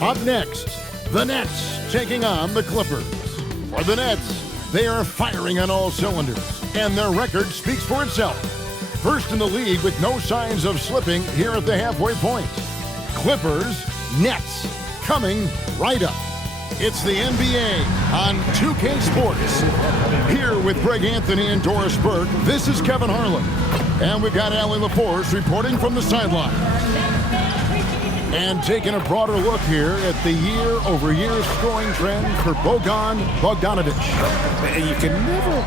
Up next, the Nets taking on the Clippers. For the Nets, they are firing on all cylinders, and their record speaks for itself. First in the league with no signs of slipping here at the halfway point. Clippers, Nets, coming right up. It's the NBA on 2K Sports. Here with Greg Anthony and Doris Burke, this is Kevin Harlan. And we've got Allie LaForce reporting from the sideline. And taking a broader look here at the year-over-year scoring trend for Bogdanovic. And you can never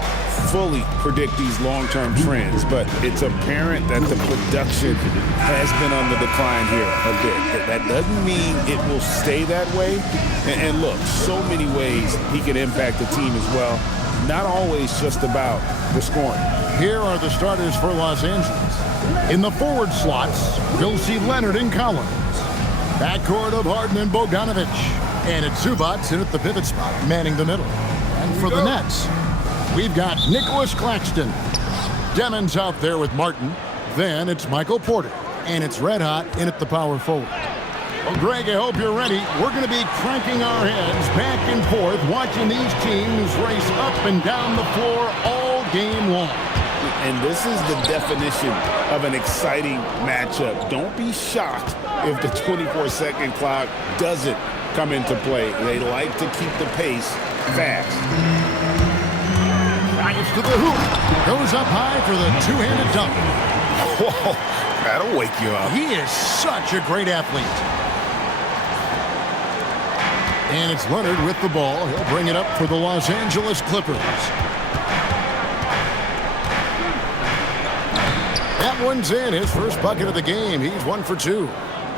fully predict these long-term trends, but it's apparent that the production has been on the decline here a bit. That doesn't mean it will stay that way. And look, so many ways he can impact the team as well. Not always just about the scoring. Here are the starters for Los Angeles. In the forward slots, you'll see Leonard and Collins. Backcourt of Harden and Bogdanovic. And it's Zubac in at the pivot spot, manning the middle. And for the Nets, we've got Nicholas Claxton. Demon's out there with Martin. Then it's Michael Porter. And it's Red Hot in at the power forward. Well, Greg, I hope you're ready. We're going to be cranking our heads back and forth, watching these teams race up and down the floor all game long. And this is the definition of an exciting matchup. Don't be shocked if the 24-second clock doesn't come into play. They like to keep the pace fast. Drives to the hoop. Goes up high for the two-handed dunk. Whoa, that'll wake you up. He is such a great athlete. And it's Leonard with the ball. He'll bring it up for the Los Angeles Clippers. That one's in. His first bucket of the game. He's 1 for 2.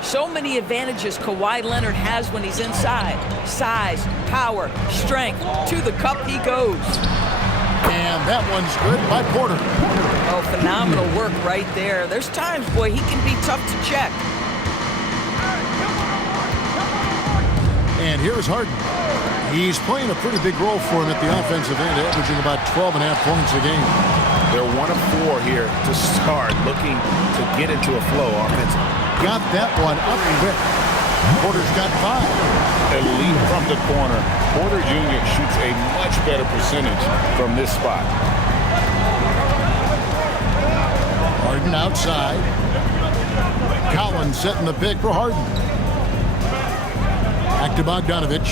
So many advantages Kawhi Leonard has when he's inside. Size, power, strength. To the cup he goes. And that one's good by Porter. Oh, phenomenal work right there. There's times, boy, he can be tough to check. And here's Harden. He's playing a pretty big role for him at the offensive end, averaging about 12.5 points a game. They're 1 of 4 here to start, looking to get into a flow offensively. Got that one up quick. Porter's got 5. Elite from the corner. Porter Jr. shoots a much better percentage from this spot. Harden outside. Collins setting the pick for Harden. Back to Bogdanovic.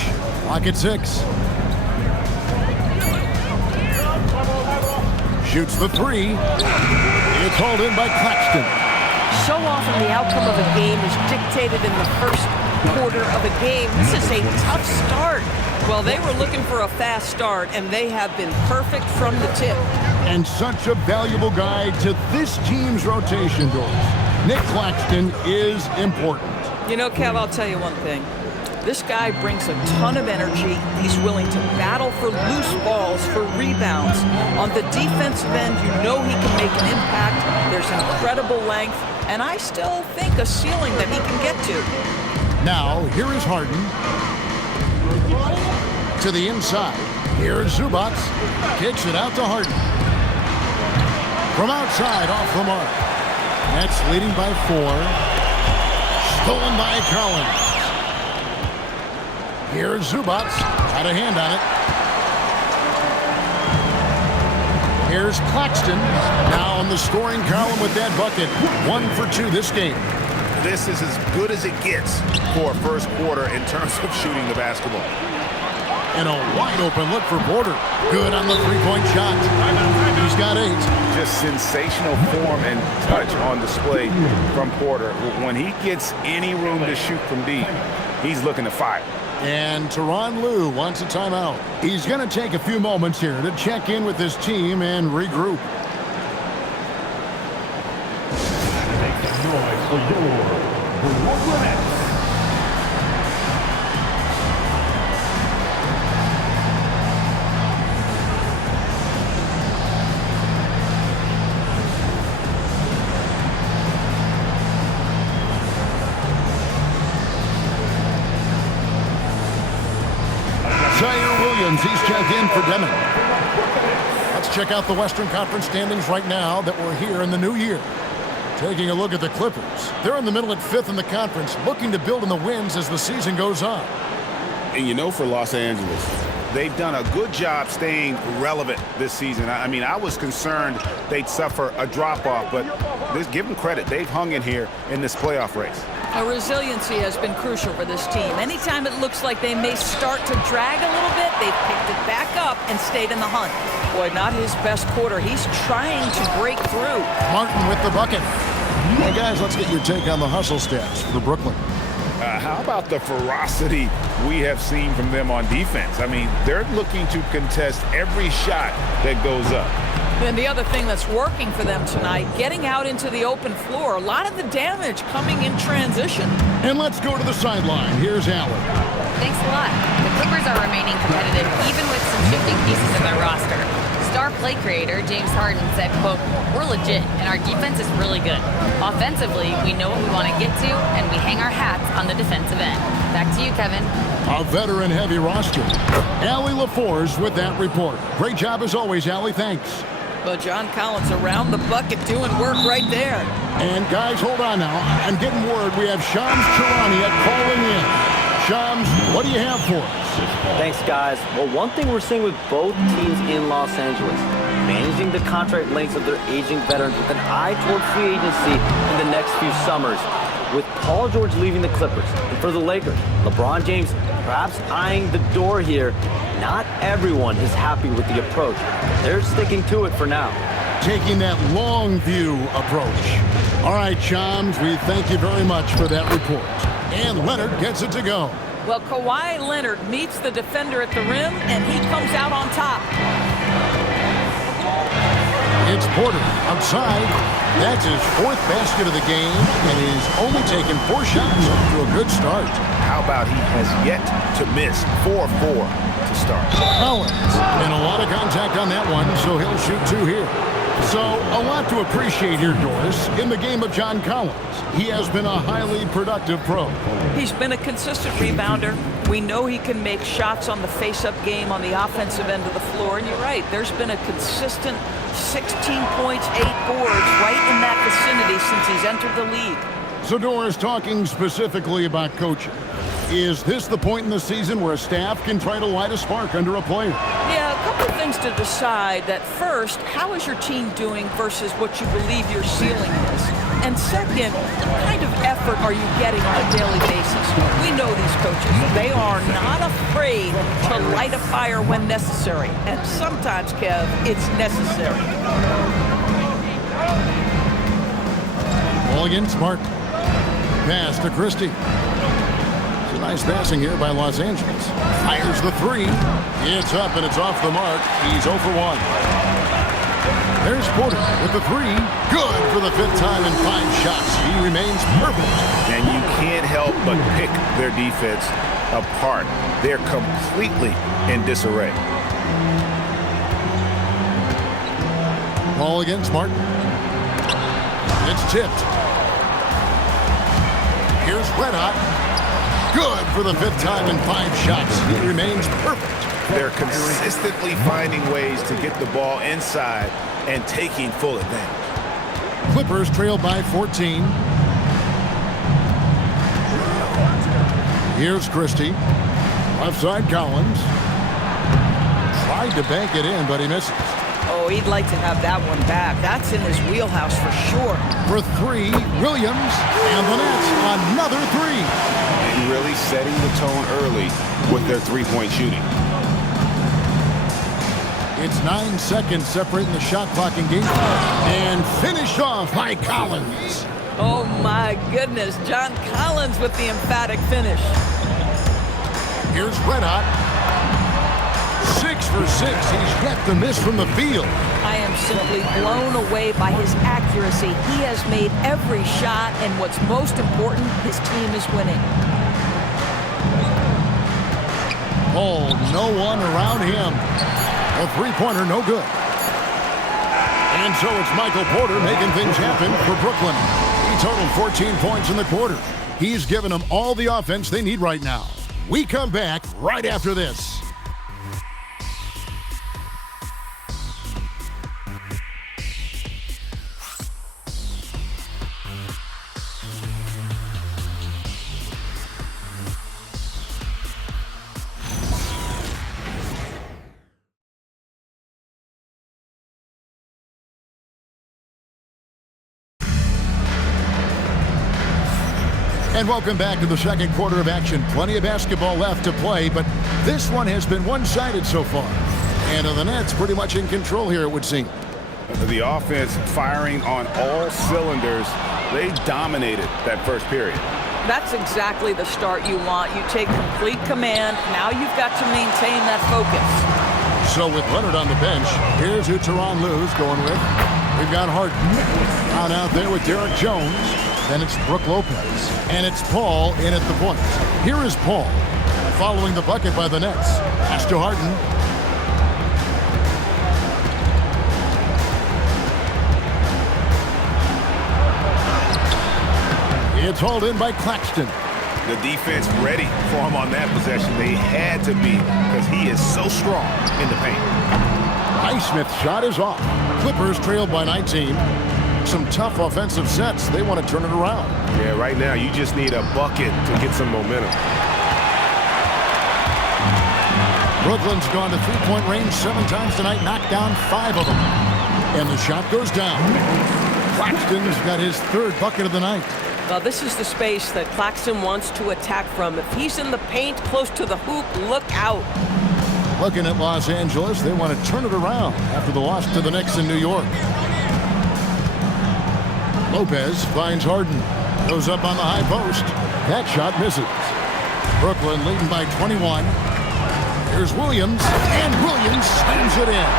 Clock at 6. Shoots the 3. It's hauled in by Claxton. So often the outcome of a game is dictated in the first quarter of a game. This is a tough start. Well, they were looking for a fast start, and they have been perfect from the tip. And such a valuable guy to this team's rotation, Doris. Nick Claxton is important. You know, Kev, I'll tell you one thing. This guy brings a ton of energy. He's willing to battle for loose balls, for rebounds. On the defensive end, you know he can make an impact. There's incredible length, and I still think a ceiling that he can get to. Now, here is Harden. To the inside. Here is Zubac. Kicks it out to Harden. From outside, off the mark. Nets leading by 4. Stolen by Collins. Here's Zubac. Got a hand on it. Here's Claxton. Now on the scoring column with that bucket. 1 for 2 this game. This is as good as it gets for a first quarter in terms of shooting the basketball. And a wide open look for Porter. Good on the three-point shot. He's got 8. Just sensational form and touch on display from Porter. When he gets any room to shoot from deep, he's looking to fire. And Tyronn Lue wants a timeout. He's going to take a few moments here to check in with his team and regroup. Make some noise for the Brooklyn Nets. He's checked in for Deming. Let's check out the Western Conference standings right now that we're here in the new year. Taking a look at the Clippers. They're in the middle at 5th in the conference, looking to build on the wins as the season goes on. And you know, for Los Angeles, they've done a good job staying relevant this season. I mean, I was concerned they'd suffer a drop-off, but give them credit. They've hung in here in this playoff race. Resiliency has been crucial for this team. Anytime it looks like they may start to drag a little bit, they've picked it back up and stayed in the hunt. Boy, not his best quarter. He's trying to break through. Martin with the bucket. Hey, guys, let's get your take on the hustle stats for Brooklyn. How about the ferocity we have seen from them on defense? I mean, they're looking to contest every shot that goes up. And the other thing that's working for them tonight, getting out into the open floor. A lot of the damage coming in transition. And let's go to the sideline. Here's Allen. Thanks a lot. The Clippers are remaining competitive even with some shifting pieces in their roster. Star play creator James Harden said, quote, "We're legit and our defense is really good. Offensively, we know what we want to get to and we hang our hats on the defensive end." Back to you, Kevin. A veteran-heavy roster. Allie LaForge with that report. Great job as always, Allie. Thanks. Well, John Collins around the bucket doing work right there. And guys, hold on now. I'm getting word we have Shams Charania calling in. Shams, what do you have for us? Thanks, guys. Well, one thing we're seeing with both teams in Los Angeles, managing the contract lengths of their aging veterans with an eye toward free agency in the next few summers. With Paul George leaving the Clippers, and for the Lakers, LeBron James perhaps eyeing the door here, not everyone is happy with the approach. They're sticking to it for now. Taking that long view approach. All right, Shams, we thank you very much for that report. And Leonard gets it to go. Well, Kawhi Leonard meets the defender at the rim, and he comes out on top. It's Porter outside. That's his 4th basket of the game, and he's only taken 4 shots to a good start. How about he has yet to miss 4-4 to start? Collins, and a lot of contact on that one, so he'll shoot 2 here. So, a lot to appreciate here, Doris, in the game of John Collins. He has been a highly productive pro. He's been a consistent rebounder. We know he can make shots on the face-up game on the offensive end of the floor. And you're right, there's been a consistent 16 points, 8 boards right in that vicinity since he's entered the league. So, Doris, talking specifically about coaching, is this the point in the season where a staff can try to light a spark under a player? Yeah, a couple of things to decide. That first, how is your team doing versus what you believe your ceiling is? And second, what kind of effort are you getting on a daily basis? We know these coaches. They are not afraid to light a fire when necessary. And sometimes, Kev, it's necessary. Ball again, Smart. Pass to Christie. Nice passing here by Los Angeles. Fires the 3. It's up and it's off the mark. He's 0 for 1. There's Porter with the 3. Good for the 5th time in 5 shots. He remains perfect. And you can't help but pick their defense apart. They're completely in disarray. Ball against Martin. It's tipped. Here's Red Hot. Good for the 5th time in 5 shots. He remains perfect. They're consistently finding ways to get the ball inside and taking full advantage. Clippers trail by 14. Here's Christie. Left side, Collins. Tried to bank it in, but he misses. Oh, he'd like to have that one back. That's in his wheelhouse for sure. For 3, Williams. And the Nets, another 3. Really setting the tone early with their 3-point shooting. It's 9 seconds separating the shot clock and game. And finished off by Collins. Oh, my goodness. John Collins with the emphatic finish. Here's Red Hot. 6 for 6. He's yet to miss from the field. I am simply blown away by his accuracy. He has made every shot, and what's most important, his team is winning. Oh, no one around him. A 3-pointer, no good. And so it's Michael Porter making things happen for Brooklyn. He totaled 14 points in the quarter. He's given them all the offense they need right now. We come back right after this. And welcome back to the second quarter of action. Plenty of basketball left to play, but this one has been one-sided so far. And the Nets pretty much in control here, it would seem. The offense firing on all cylinders. They dominated that first period. That's exactly the start you want. You take complete command. Now you've got to maintain that focus. So with Leonard on the bench, here's who Tyronn Lue's going with. We've got Harden. Out there with Derek Jones. Then it's Brook Lopez. And it's Paul in at the point. Here is Paul following the bucket by the Nets. Pass to Harden. It's hauled in by Claxton. The defense ready for him on that possession. They had to be because he is so strong in the paint. Highsmith's shot is off. Clippers trailed by 19. Some tough offensive sets. They want to turn it around. Yeah, right now you just need a bucket to get some momentum. Brooklyn's gone to three-point range 7 times tonight, knocked down 5 of them. And the shot goes down. Claxton's got his 3rd bucket of the night. Well, this is the space that Claxton wants to attack from. If he's in the paint close to the hoop, look out. Looking at Los Angeles, they want to turn it around after the loss to the Knicks in New York. Lopez finds Harden. Goes up on the high post. That shot misses. Brooklyn leading by 21. Here's Williams, and Williams slams it in.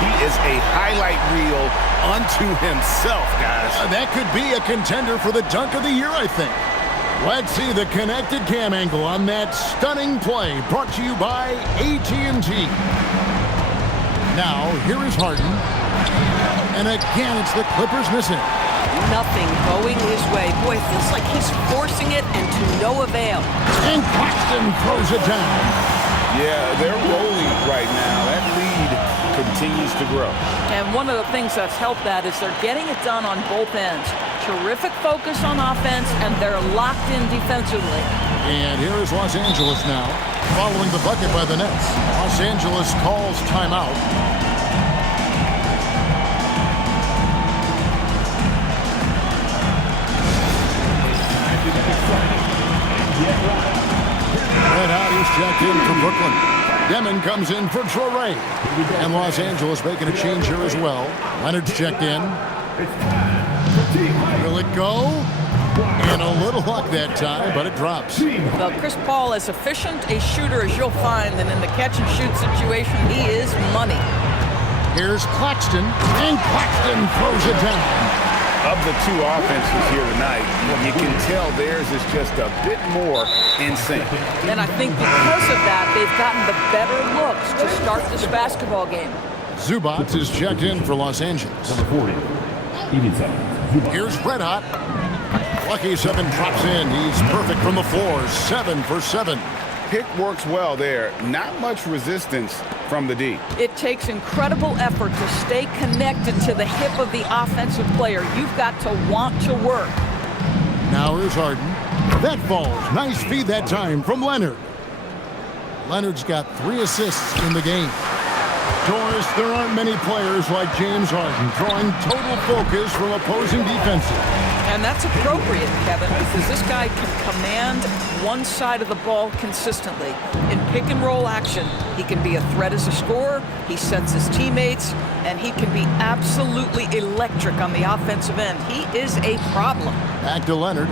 He is a highlight reel unto himself, guys. That could be a contender for the dunk of the year, I think. Let's see the connected cam angle on that stunning play, brought to you by AT&T. Now, here is Harden. And again, it's the Clippers missing. Nothing going his way. Boy, it feels like he's forcing it and to no avail. And Claxton throws it down. Yeah, they're rolling right now. That lead continues to grow. And one of the things that's helped that is they're getting it done on both ends. Terrific focus on offense, and they're locked in defensively. And here is Los Angeles now, following the bucket by the Nets. Los Angeles calls timeout. Red Hot is checked in for Brooklyn. Demon comes in for Torrey. And Los Angeles making a change here as well. Leonard's checked in. Will it go? And a little luck that time, but it drops. Well, Chris Paul, as efficient a shooter as you'll find, and in the catch-and-shoot situation, he is money. Here's Claxton, and Claxton throws it down. Of the 2 offenses here tonight, you can tell theirs is just a bit more in sync. And I think because of that, they've gotten the better looks to start this basketball game. Zubac is checked in for Los Angeles. Number 40, Ibiza. Zubac. Here's Red Hot. Lucky 7 drops in. He's perfect from the floor. 7 for 7. Pick works well there. Not much resistance from the D. It takes incredible effort to stay connected to the hip of the offensive player. You've got to want to work. Now here's Harden. That falls. Nice feed that time from Leonard. Leonard's got 3 assists in the game. Doris, there aren't many players like James Harden drawing total focus from opposing defenses. And that's appropriate, Kevin, because this guy can command one side of the ball consistently. In pick-and-roll action, he can be a threat as a scorer, he sets his teammates, and he can be absolutely electric on the offensive end. He is a problem. Back to Leonard.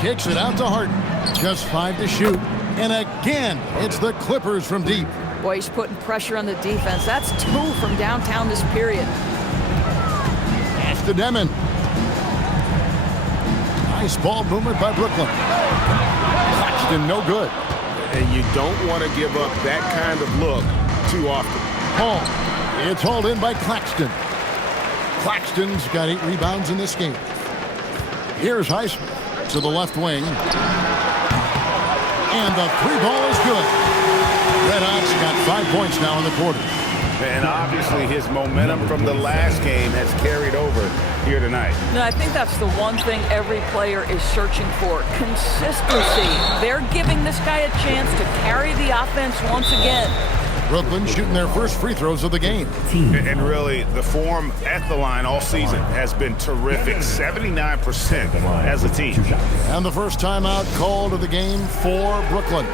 Kicks it out to Harden. Just 5 to shoot. And again, it's the Clippers from deep. Boy, he's putting pressure on the defense. That's 2 from downtown this period. Pass to Demon. Nice ball movement by Brooklyn. Claxton, no good. And you don't want to give up that kind of look too often. Paul. It's hauled in by Claxton. Claxton's got 8 rebounds in this game. Here's Highsmith to the left wing. And the 3 ball is good. Red Hot's got 5 points now in the quarter. And obviously his momentum from the last game has carried over here tonight. No, I think that's the one thing every player is searching for. Consistency. They're giving this guy a chance to carry the offense once again. Brooklyn shooting their first free throws of the game. And really, the form at the line all season has been terrific. 79% as a team. And the first timeout called of the game for Brooklyn.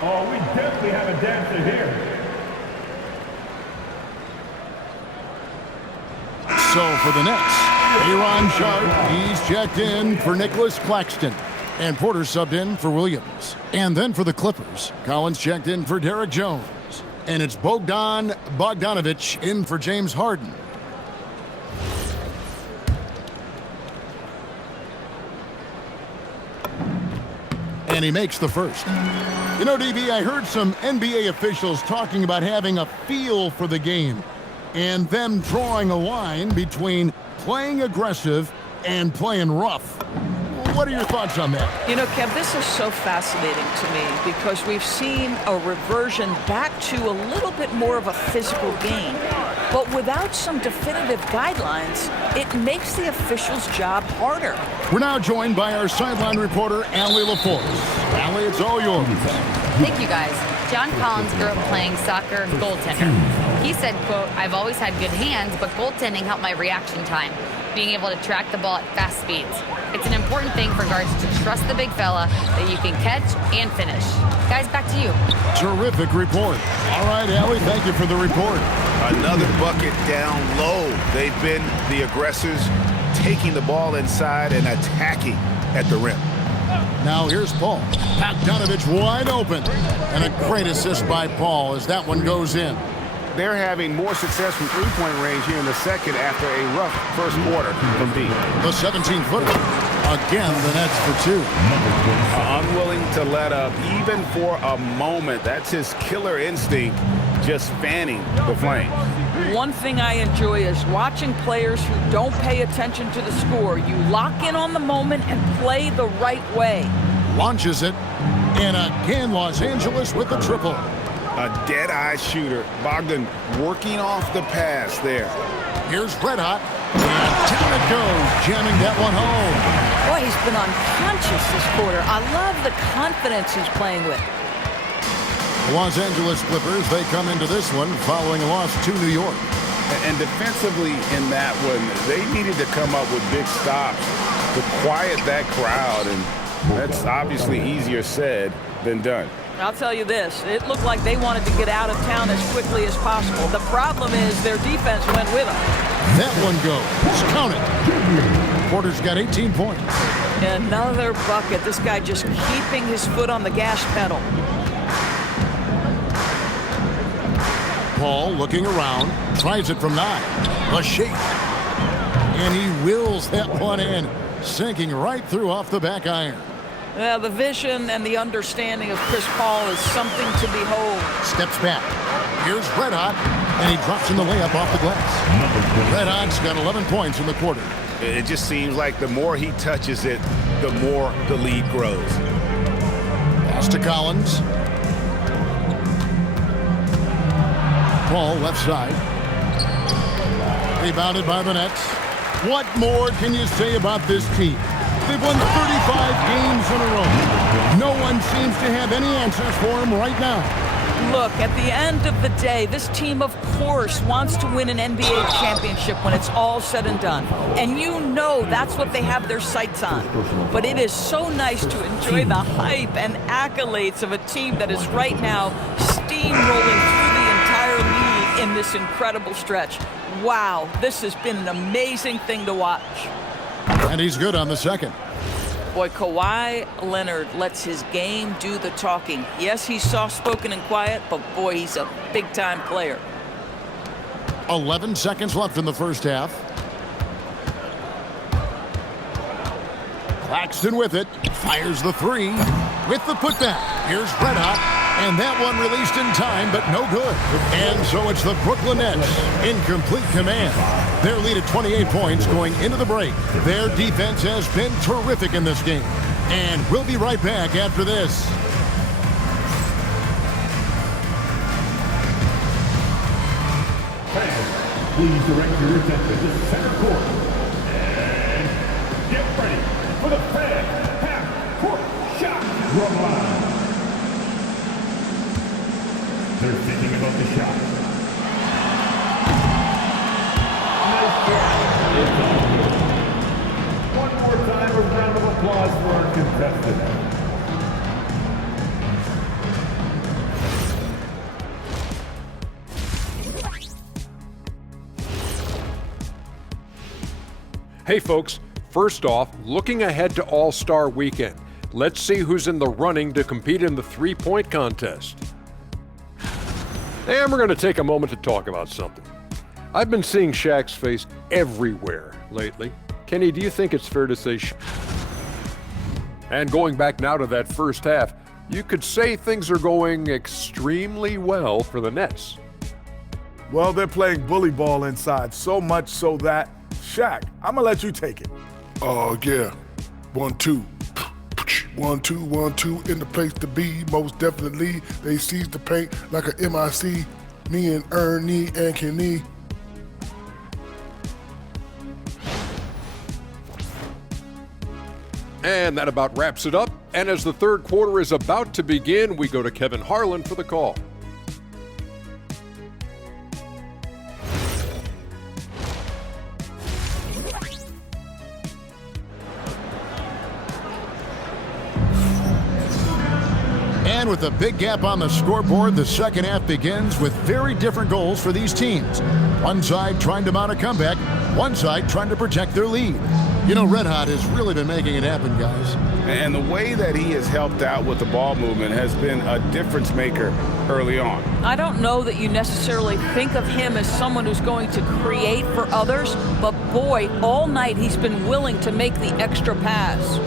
Oh, we definitely have a dancer here. So for the Nets, Aaron Sharp, he's checked in for Nicholas Claxton. And Porter subbed in for Williams. And then for the Clippers, Collins checked in for Derek Jones. And it's Bogdan Bogdanovic in for James Harden. And he makes the first. You know, DB, I heard some NBA officials talking about having a feel for the game and them drawing a line between playing aggressive and playing rough. What are your thoughts on that? You know, Kev, this is so fascinating to me because we've seen a reversion back to a little bit more of a physical game. But without some definitive guidelines, it makes the officials' job harder. We're now joined by our sideline reporter, Allie LaForce. Allie, it's all yours. Thank you, guys. John Collins grew up playing soccer goaltender. He said, quote, "I've always had good hands, but goaltending helped my reaction time, being able to track the ball at fast speeds. It's an important thing for guards to trust the big fella that you can catch and finish." Guys, back to you. Terrific report. All right, Allie, thank you for the report. Another bucket down low. They've been the aggressors, taking the ball inside and attacking at the rim. Now here's Paul. Bogdanovic wide open. And a great assist by Paul as that one goes in. They're having more success from three-point range here in the second after a rough first quarter from B. The 17-footer. Again, the Nets for two. Unwilling to let up even for a moment. That's his killer instinct, just fanning the flames. One thing I enjoy is watching players who don't pay attention to the score. You lock in on the moment and play the right way. Launches it. And again, Los Angeles with the triple. A dead-eye shooter. Bogdan working off the pass there. Here's Red Hot. And down it goes, jamming that one home. Boy, he's been unconscious this quarter. I love the confidence he's playing with. The Los Angeles Clippers, they come into this one following a loss to New York. And defensively in that one, they needed to come up with big stops to quiet that crowd, and that's obviously easier said than done. I'll tell you this, it looked like they wanted to get out of town as quickly as possible. The problem is their defense went with them. That one goes. Count it. Porter's got 18 points. Another bucket. This guy just keeping his foot on the gas pedal. Paul looking around, tries it from 9. A shake. And he wills that one in, sinking right through off the back iron. Well, the vision and the understanding of Chris Paul is something to behold. Steps back. Here's Red Hot, and he drops in the layup off the glass. Red Hot's got 11 points in the quarter. It just seems like the more he touches it, the more the lead grows. Pass to Collins. Paul left side. Rebounded by the Nets. What more can you say about this team? They've won 35 games in a row. No one seems to have any answers for them right now. Look, at the end of the day, this team, of course, wants to win an NBA championship when it's all said and done. And you know that's what they have their sights on. But it is so nice to enjoy the hype and accolades of a team that is right now steamrolling through the entire league in this incredible stretch. Wow, this has been an amazing thing to watch. And he's good on the second. Boy, Kawhi Leonard lets his game do the talking. Yes, he's soft-spoken and quiet, but boy, he's a big-time player. 11 seconds left in the first half. Claxton with it. Fires the 3 with the putback. Here's Red Hot. And that one released in time, but no good. And so it's the Brooklyn Nets in complete command. Their lead at 28 points going into the break. Their defense has been terrific in this game. And we'll be right back after this. Please direct your attention to center court. And get ready for the fan half-court shot drum line. They're thinking about the shot. Nice shot. It's all good. One more time, a round of applause for our contestant. Hey folks, first off, looking ahead to All-Star Weekend, let's see who's in the running to compete in the three-point contest. And we're going to take a moment to talk about something. I've been seeing Shaq's face everywhere lately. Kenny, do you think it's fair to say And going back now to that first half, you could say things are going extremely well for the Nets. Well, they're playing bully ball inside, so much so that, Shaq, I'm gonna let you take it. Oh, yeah. 1-2. 1-2, 1-2 in the place to be. Most definitely, they seize the paint like a MIC. Me and Ernie and Kenny. And that about wraps it up. And as the third quarter is about to begin, we go to Kevin Harlan for the call. And with a big gap on the scoreboard, the second half begins with very different goals for these teams. One side trying to mount a comeback, one side trying to protect their lead. You know, Red Hot has really been making it happen, guys. And the way that he has helped out with the ball movement has been a difference maker early on. I don't know that you necessarily think of him as someone who's going to create for others, but boy, all night he's been willing to make the extra pass.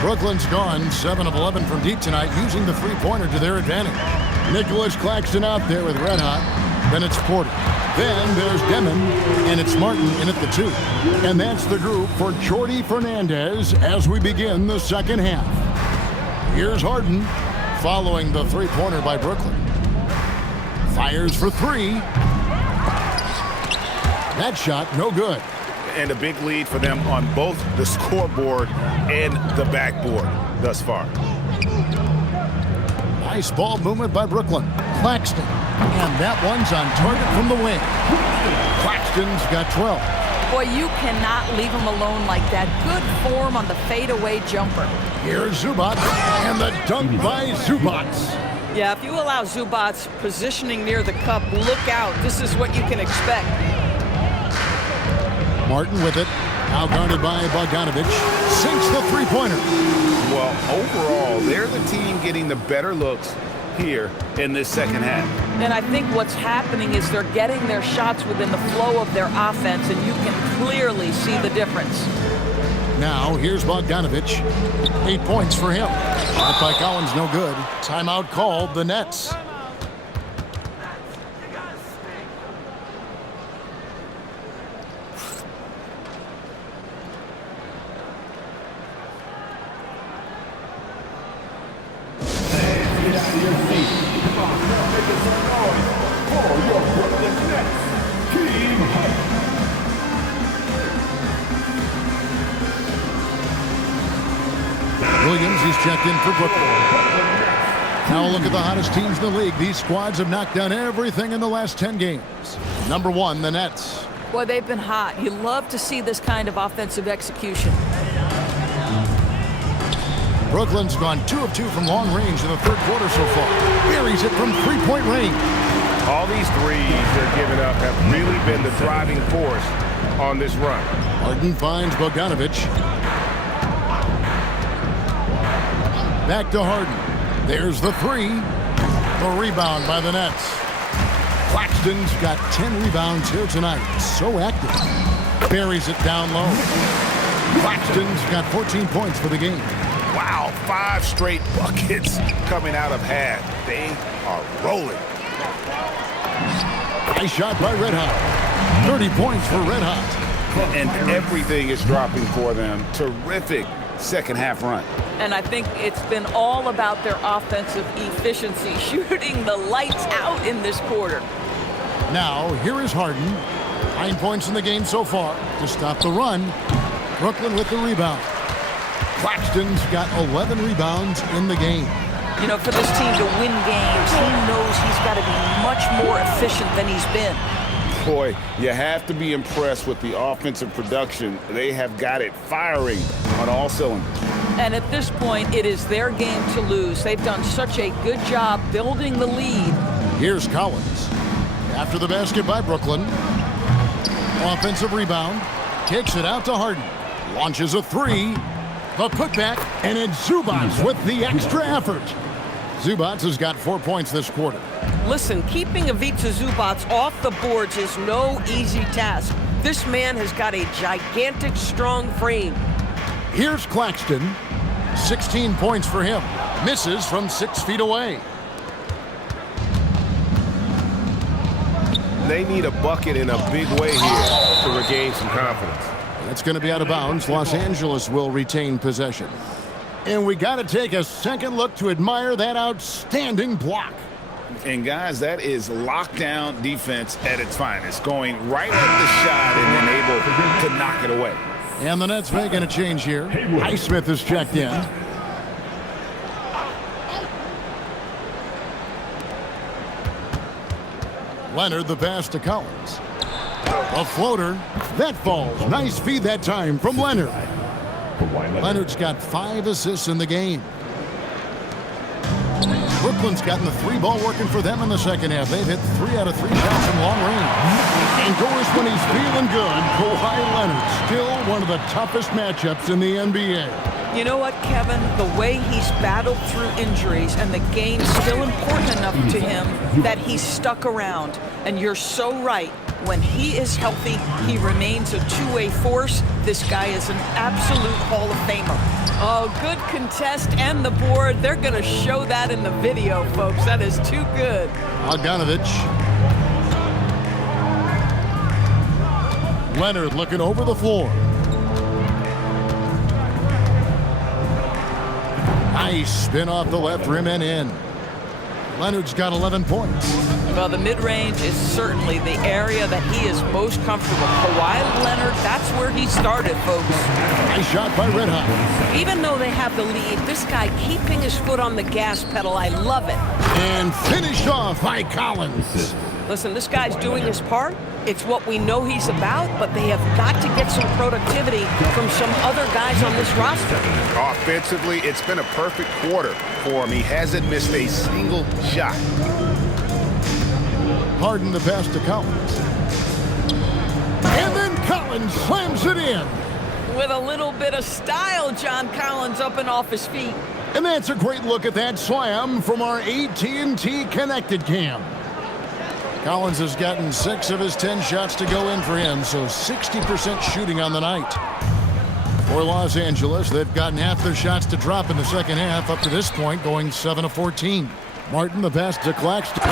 Brooklyn's gone 7 of 11 from deep tonight, using the three-pointer to their advantage. Nicholas Claxton out there with Red Hot. Then it's Porter. Then there's Demon, and it's Martin in at the 2. And that's the group for Jordi Fernandez as we begin the second half. Here's Harden, following the three-pointer by Brooklyn. Fires for 3. That shot, no good. And a big lead for them on both the scoreboard and the backboard thus far. Nice ball movement by Brooklyn. Claxton. And that one's on target from the wing. Claxton's got 12. Boy, you cannot leave him alone like that. Good form on the fadeaway jumper. Here's Zubac, and the dunk by Zubac. Yeah, if you allow Zubac's positioning near the cup, look out. This is what you can expect. Martin with it. Now guarded by Bogdanovich. Sinks the three-pointer. Well, overall, they're the team getting the better looks here in this second half. And I think what's happening is they're getting their shots within the flow of their offense, and you can clearly see the difference. Now, here's Bogdanovich. 8 points for him. Shot by Collins, no good. Timeout called, the Nets. Williams, he's checked in for Brooklyn. Now a look at the hottest teams in the league. These squads have knocked down everything in the last 10 games. Number 1, the Nets. Boy, they've been hot. You love to see this kind of offensive execution. Brooklyn's gone 2 of 2 from long range in the third quarter so far. Buries it from three-point range. All these threes they're giving up have really been the driving force on this run. Harden finds Bogdanovich. Back to Harden. There's the 3. The rebound by the Nets. Claxton's got 10 rebounds here tonight. So active. Buries it down low. Claxton's got 14 points for the game. Wow, 5 straight buckets coming out of half. They are rolling. Nice shot by Red Hot. 30 points for Red Hot. And everything is dropping for them. Terrific second half run. And I think it's been all about their offensive efficiency, shooting the lights out in this quarter. Now, here is Harden. 9 points in the game so far to stop the run. Brooklyn with the rebound. Claxton's got 11 rebounds in the game. You know, for this team to win games, he knows he's got to be much more efficient than he's been. Boy, you have to be impressed with the offensive production. They have got it firing on all cylinders. And at this point, it is their game to lose. They've done such a good job building the lead. Here's Collins. After the basket by Brooklyn. Offensive rebound. Kicks it out to Harden. Launches a three. The putback. And it's Zubac with the extra effort. Zubac has got 4 points this quarter. Listen, keeping Ivica Zubac off the boards is no easy task. This man has got a gigantic, strong frame. Here's Claxton. 16 points for him. Misses from 6 feet away. They need a bucket in a big way here to regain some confidence. That's going to be out of bounds. Los Angeles will retain possession. And we got to take a second look to admire that outstanding block. And guys, that is lockdown defense at its finest. Going right at the shot and then able to knock it away. And the Nets making a change here. Highsmith is checked in. Leonard the pass to Collins. A floater. That falls. Nice feed that time from Leonard. Leonard's got 5 assists in the game. Brooklyn's gotten the 3-ball working for them in the second half. They've hit 3 out of 3 shots from long range. Indoors when he's feeling good, Kawhi Leonard, still one of the toughest matchups in the NBA. You know what, Kevin? The way he's battled through injuries and the game's still important enough to him that he's stuck around. And you're so right. When he is healthy, he remains a two-way force. This guy is an absolute Hall of Famer. Oh, good contest and the board. They're going to show that in the video, folks. That is too good. Bogdanovich. Leonard looking over the floor. Nice spin off the left rim and in. Leonard's got 11 points. Well, the mid-range is certainly the area that he is most comfortable. Kawhi Leonard, that's where he started, folks. Nice shot by Red Hot. Even though they have the lead, this guy keeping his foot on the gas pedal, I love it. And finished off by Collins. Listen, this guy's doing his part. It's what we know he's about, but they have got to get some productivity from some other guys on this roster. Offensively, it's been a perfect quarter for him. He hasn't missed a single shot. Harden the pass to Collins. And then Collins slams it in. With a little bit of style, John Collins up and off his feet. And that's a great look at that slam from our AT&T Connected Cam. Collins has gotten 6 of his 10 shots to go in for him, so 60% shooting on the night. For Los Angeles, they've gotten half their shots to drop in the second half up to this point, going 7 of 14. Martin the pass to Claxton.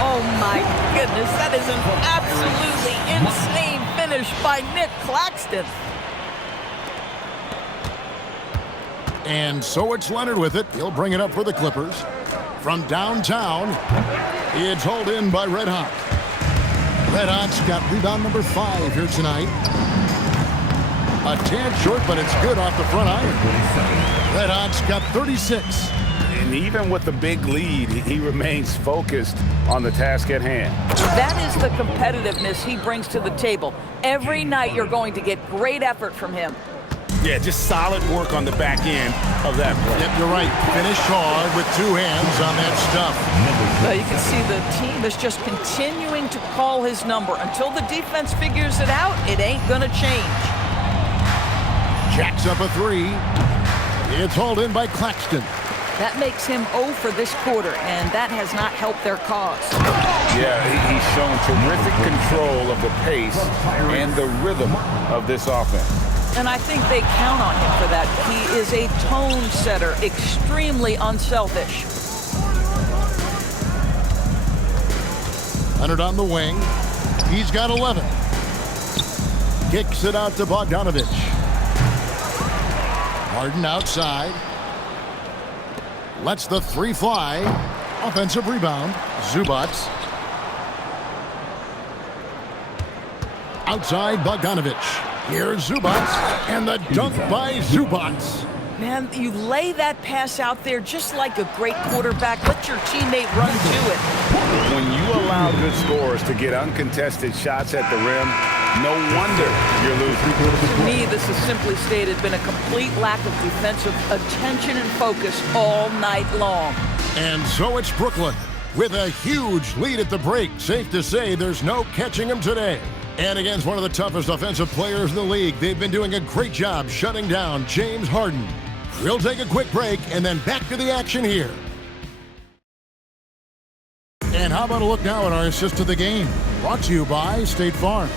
Oh my goodness, that is an absolutely insane finish by Nick Claxton. And so it's Leonard with it. He'll bring it up for the Clippers. From downtown, it's hauled in by Red Hot. Red Hot's got rebound number 5 here tonight. A tad short, but it's good off the front iron. Red Hot's got 36. And even with the big lead, he remains focused on the task at hand. That is the competitiveness he brings to the table. Every night you're going to get great effort from him. Yeah, just solid work on the back end of that play. Yep, you're right. Finish hard with 2 hands on that stuff. Well, you can see the team is just continuing to call his number. Until the defense figures it out, it ain't going to change. Jacks up a 3. It's hauled in by Claxton. That makes him 0 for this quarter, and that has not helped their cause. Yeah, he's shown terrific control of the pace and the rhythm of this offense. And I think they count on him for that. He is a tone setter, extremely unselfish. Leonard on the wing. He's got 11. Kicks it out to Bogdanovich. Harden outside. Lets the three fly. Offensive rebound. Zubac. Outside Bogdanovich. Here's Zubac. And the dunk by Zubac. Man, you lay that pass out there just like a great quarterback. Let your teammate run to it. When you allow good scorers to get uncontested shots at the rim, no wonder you're losing. To me, this has simply stated been a complete lack of defensive attention and focus all night long. And so it's Brooklyn with a huge lead at the break. Safe to say there's no catching them today. And against one of the toughest offensive players in the league, they've been doing a great job shutting down James Harden. We'll take a quick break and then back to the action here. And how about a look now at our assist to the game? Brought to you by State Farm.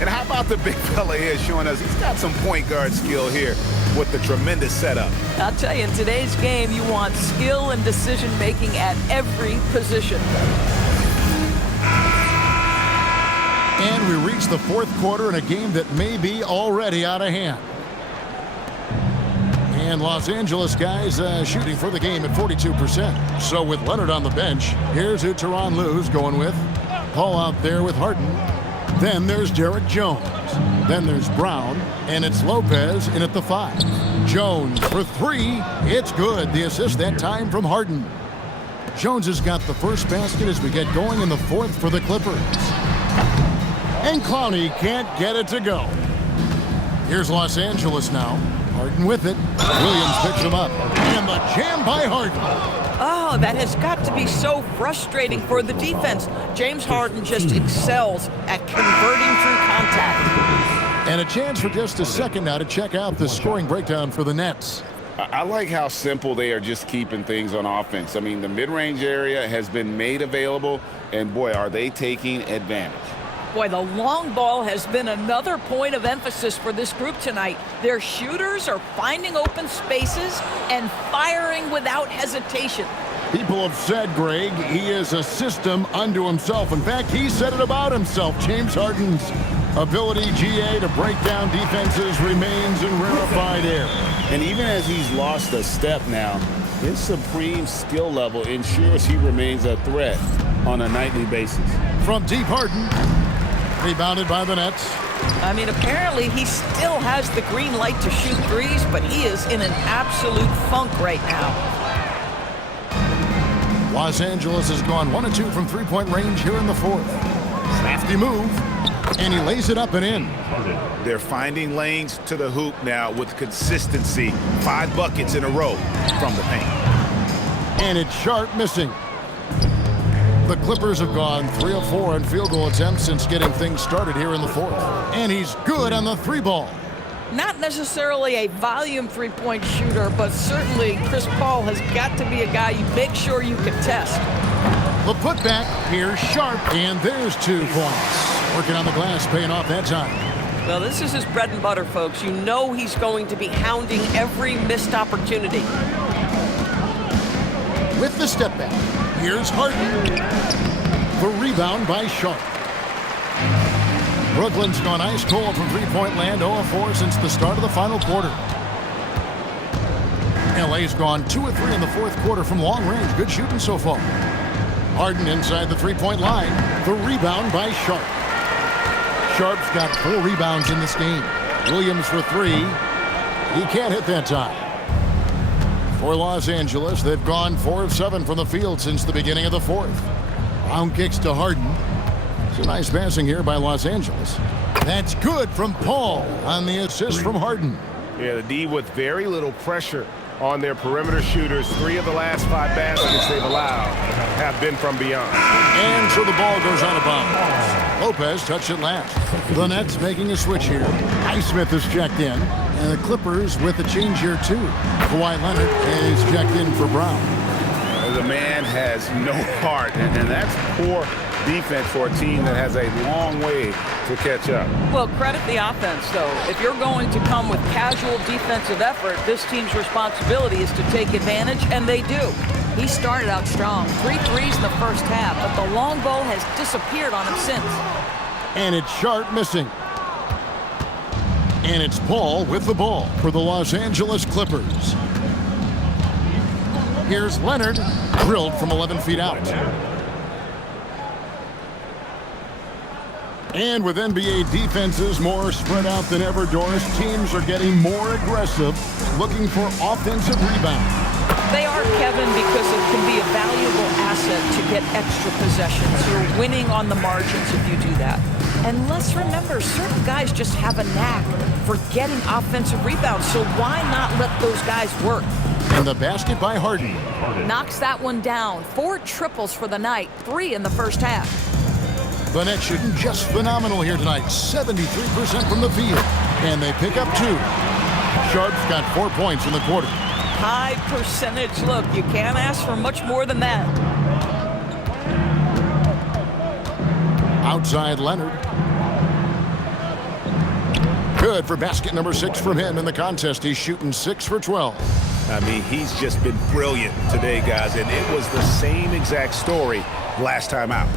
And how about the big fella here showing us he's got some point guard skill here with the tremendous setup. I'll tell you, in today's game, you want skill and decision-making at every position. And we reach the fourth quarter in a game that may be already out of hand. And Los Angeles guys shooting for the game at 42%. So with Leonard on the bench, here's who Tyronn Lue's going with. Paul out there with Harden. Then there's Derek Jones. Then there's Brown. And it's Lopez in at the 5. Jones for 3. It's good. The assist that time from Harden. Jones has got the first basket as we get going in the fourth for the Clippers. And Clowney can't get it to go. Here's Los Angeles now. Harden with it. Williams picks him up. And the jam by Harden. Oh, that has got to be so frustrating for the defense. James Harden just excels at converting through contact. And a chance for just a second now to check out the scoring breakdown for the Nets. I like how simple they are just keeping things on offense. I mean, the mid-range area has been made available, and boy, are they taking advantage. Boy, the long ball has been another point of emphasis for this group tonight. Their shooters are finding open spaces and firing without hesitation. People have said, Greg, he is a system unto himself. In fact, he said it about himself. James Harden's ability, GA, to break down defenses remains in rarefied air. And even as he's lost a step now, his supreme skill level ensures he remains a threat on a nightly basis. From deep, Harden. Rebounded by the Nets. I mean, apparently he still has the green light to shoot threes, but he is in an absolute funk right now. Los Angeles has gone 1 of 2 from three-point range here in the fourth. Crafty move, and he lays it up and in. They're finding lanes to the hoop now with consistency. 5 buckets in a row from the paint. And it's Sharp missing. The Clippers have gone 3 of 4 on field goal attempts since getting things started here in the fourth. And he's good on the 3-ball. Not necessarily a volume three-point shooter, but certainly Chris Paul has got to be a guy you make sure you can test. The putback, here's Sharp, and there's 2 points. Working on the glass, paying off that time. Well, this is his bread and butter, folks. You know he's going to be hounding every missed opportunity. With the step back, here's Harden. The rebound by Sharp. Brooklyn's gone ice cold from three-point land, 0 of 4 since the start of the final quarter. LA's gone 2 of 3 in the fourth quarter from long range. Good shooting so far. Harden inside the three-point line. The rebound by Sharp. Sharp's got 4 rebounds in this game. Williams for 3. He can't hit that time. For Los Angeles, they've gone 4 of 7 from the field since the beginning of the fourth. Brown kicks to Harden. It's a nice passing here by Los Angeles. That's good from Paul on the assist from Harden. Yeah, the D with very little pressure on their perimeter shooters. 3 of the last 5 baskets they've allowed have been from beyond. And so the ball goes out of bounds. Lopez touched it last. The Nets making a switch here. Highsmith is checked in. And the Clippers with a change here too. Kawhi Leonard is checked in for Brown. The man has no heart, and that's poor defense for a team that has a long way to catch up. Well, credit the offense, though. If you're going to come with casual defensive effort, this team's responsibility is to take advantage, and they do. He started out strong. 3 threes in the first half, but the long ball has disappeared on him since. And it's Sharp missing. And it's Paul with the ball for the Los Angeles Clippers. Here's Leonard, drilled from 11 feet out. And with NBA defenses more spread out than ever, Doris, teams are getting more aggressive, looking for offensive rebounds. They are, Kevin, because it can be a valuable asset to get extra possessions. You're winning on the margins if you do that. And let's remember, certain guys just have a knack for getting offensive rebounds, so why not let those guys work? And the basket by Harden. Knocks that one down. 4 triples for the night, 3 in the first half. The Nets shooting just phenomenal here tonight, 73% from the field. And they pick up 2. Sharp's got 4 points in the quarter. High percentage look. You can't ask for much more than that. Outside Leonard. Good for basket number 6 from him in the contest. He's shooting 6 for 12. I mean, he's just been brilliant today, guys, and it was the same exact story last time out.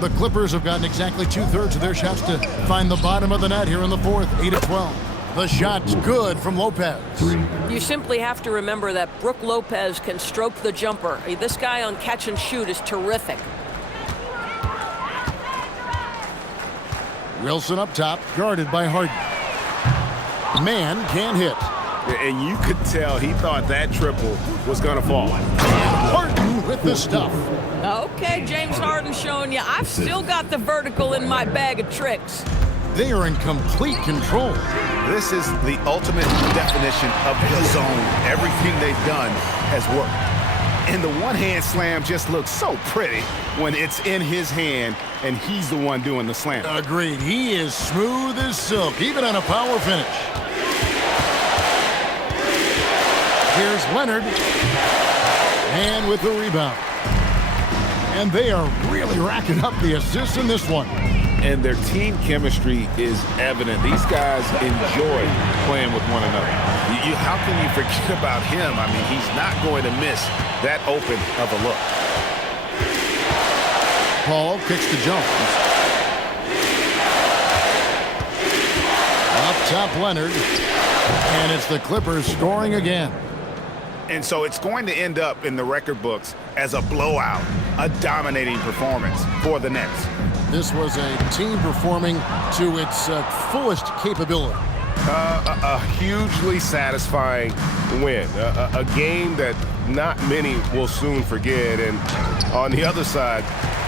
The Clippers have gotten exactly 2/3 of their shots to find the bottom of the net here in the fourth, 8 of 12. The shot's good from Lopez. You simply have to remember that Brook Lopez can stroke the jumper. This guy on catch and shoot is terrific. Wilson up top, guarded by Harden. Man can't hit. And you could tell he thought that triple was going to fall. Harden with the stuff. Okay, James Harden showing you I've still got the vertical in my bag of tricks. They are in complete control. This is the ultimate definition of the zone. Everything they've done has worked. And the one-hand slam just looks so pretty when it's in his hand and he's the one doing the slam. Agreed. He is smooth as silk, even on a power finish. Here's Leonard. And with the rebound. And they are really racking up the assists in this one. And their team chemistry is evident. These guys enjoy playing with one another. How can you forget about him? I mean, he's not going to miss that open of a look. Paul kicks to Jones. Up top, Leonard. And it's the Clippers scoring again. And so it's going to end up in the record books as a blowout, a dominating performance for the Nets. This was a team performing to its fullest capability. A hugely satisfying win. A game that not many will soon forget. And on the other side,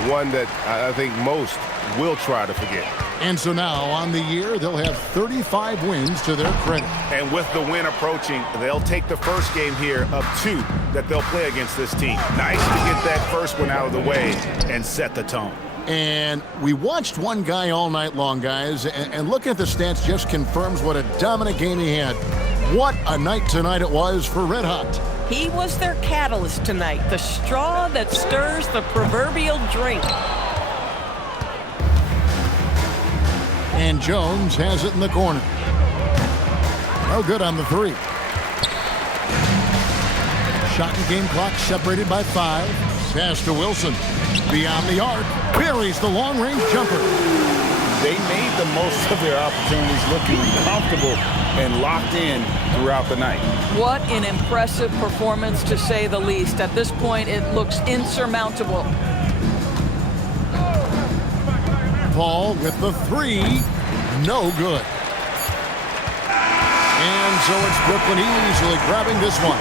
one that I think most will try to forget. And so now, on the year, they'll have 35 wins to their credit. And with the win approaching, they'll take the first game here of 2 that they'll play against this team. Nice to get that first one out of the way and set the tone. And we watched one guy all night long, guys, and looking at the stats just confirms what a dominant game he had. What a night tonight it was for Red Hot. He was their catalyst tonight, the straw that stirs the proverbial drink. And Jones has it in the corner. No good on the 3. Shot and game clock separated by 5. Pass to Wilson. Beyond the arc. Buries the long-range jumper. They made the most of their opportunities, looking comfortable and locked in throughout the night. What an impressive performance, to say the least. At this point, it looks insurmountable. Paul with the 3. No good. And so it's Brooklyn easily grabbing this one.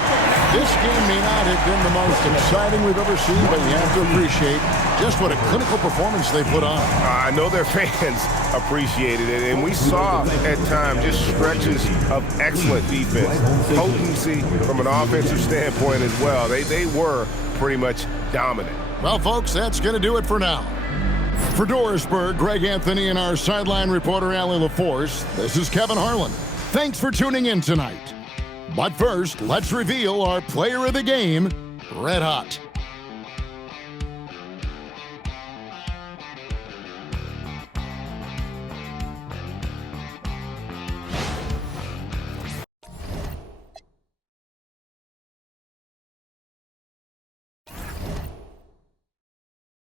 This game may not have been the most exciting we've ever seen, but you have to appreciate just what a clinical performance they put on. I know their fans appreciated it, and we saw at times just stretches of excellent defense, potency from an offensive standpoint as well. They were pretty much dominant. Well, folks, that's going to do it for now. For Dorisburg, Greg Anthony and our sideline reporter, Allie LaForce, this is Kevin Harlan. Thanks for tuning in tonight. But first, let's reveal our player of the game, Red Hot.